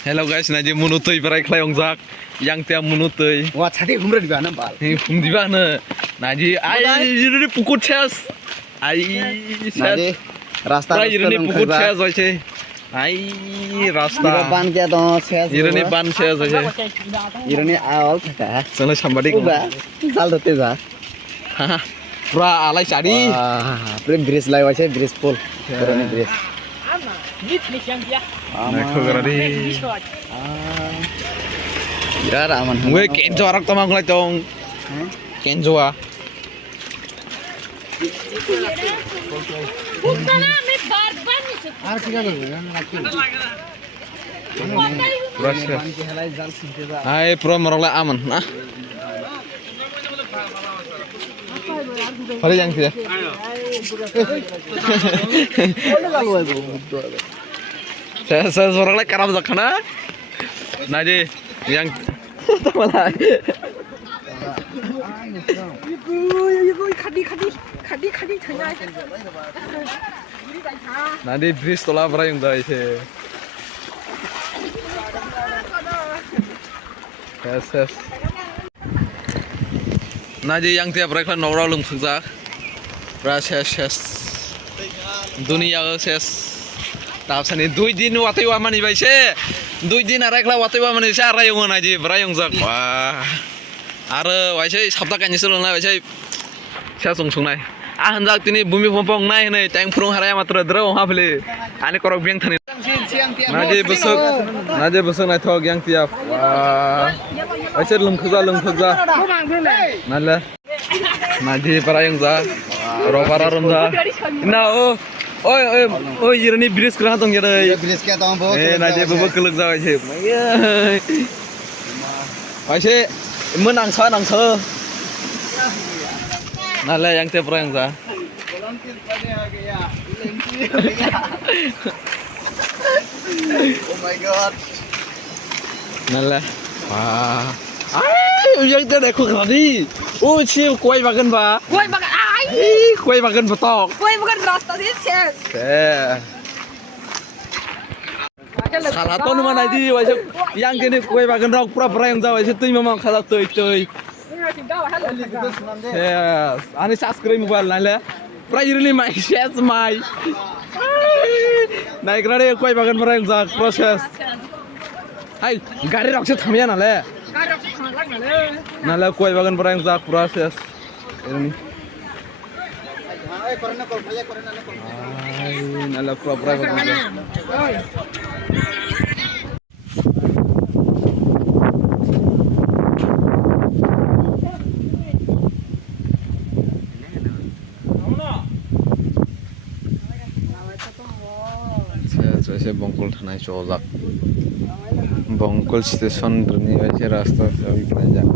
Hello guys, naji munutui berai klai ongjak, yang tiang munutui. Wah, tadi humra di mana bal? Hum di bana, naji ai ini pukut ses, ai Nadi ses. rasta Berai ini pukut ses aja, ai rasta. ban kia to ses. Ini ban ses aja. Ini awal kita. Sana sambadi. Uba, sal dote za. Haha, pra alai cari. Wah, pre bridge lai wae bridge pol. Ini bridge. Nakho garadi. Biar aman. Gue kenjo arak tomang lai tong. Kenjo ah. Hai pro meroleh aman nah. Hari yang sih. Saya meroleh karam zakana. Naji yang malah. Nanti bridge tola berai yang dah ise. Yes. Naji yang tiap berai kan orang lum kerja. Yes. Dunia ses. Tapi seni 2 दिन वाते वा money बाइसे 2 दिन आराइखला वाते वा money सा रायong Nazi बेरायong jak wah. Are waisai sabda kan nyesel na waisai sia sungsung nai. Hanjak tini bumi pompong nai nei tang phurung haraya matra drau ha phele. Ani korok biang thani. Naji busuk nai thok yang tiap. Wah. Waisai lum khja. Nala. Naji beرايong jak. Robara rumja. Na Oi, ini bridge kerana tong jadi. Bridge kia to bo. Naji bubuk keluk za waisai. Waisai menang sa. Nala yang tiap orang za. Oh my god. Nala. Wah. Yang tiap aku kali. Oh, siapa kuai makan ba? Kuai makan ai? Kuai makan betok. Kuai makan rasta sih ses. Salah tu nama nanti waisai yang kini kuai makan rok pura yang za waisai tu memang kalah tu. Yes, ani subscribe mobile nala. Pra really my shares my. Naik rade kuai makan yang za proses. Hai, gari rok se thamya nala. Nala kuai makan yang za proses. Ini. Nala pura makan. Saya Bongkol Thanai Chojak. Bongkol station ni waise rasta sabi kena jak.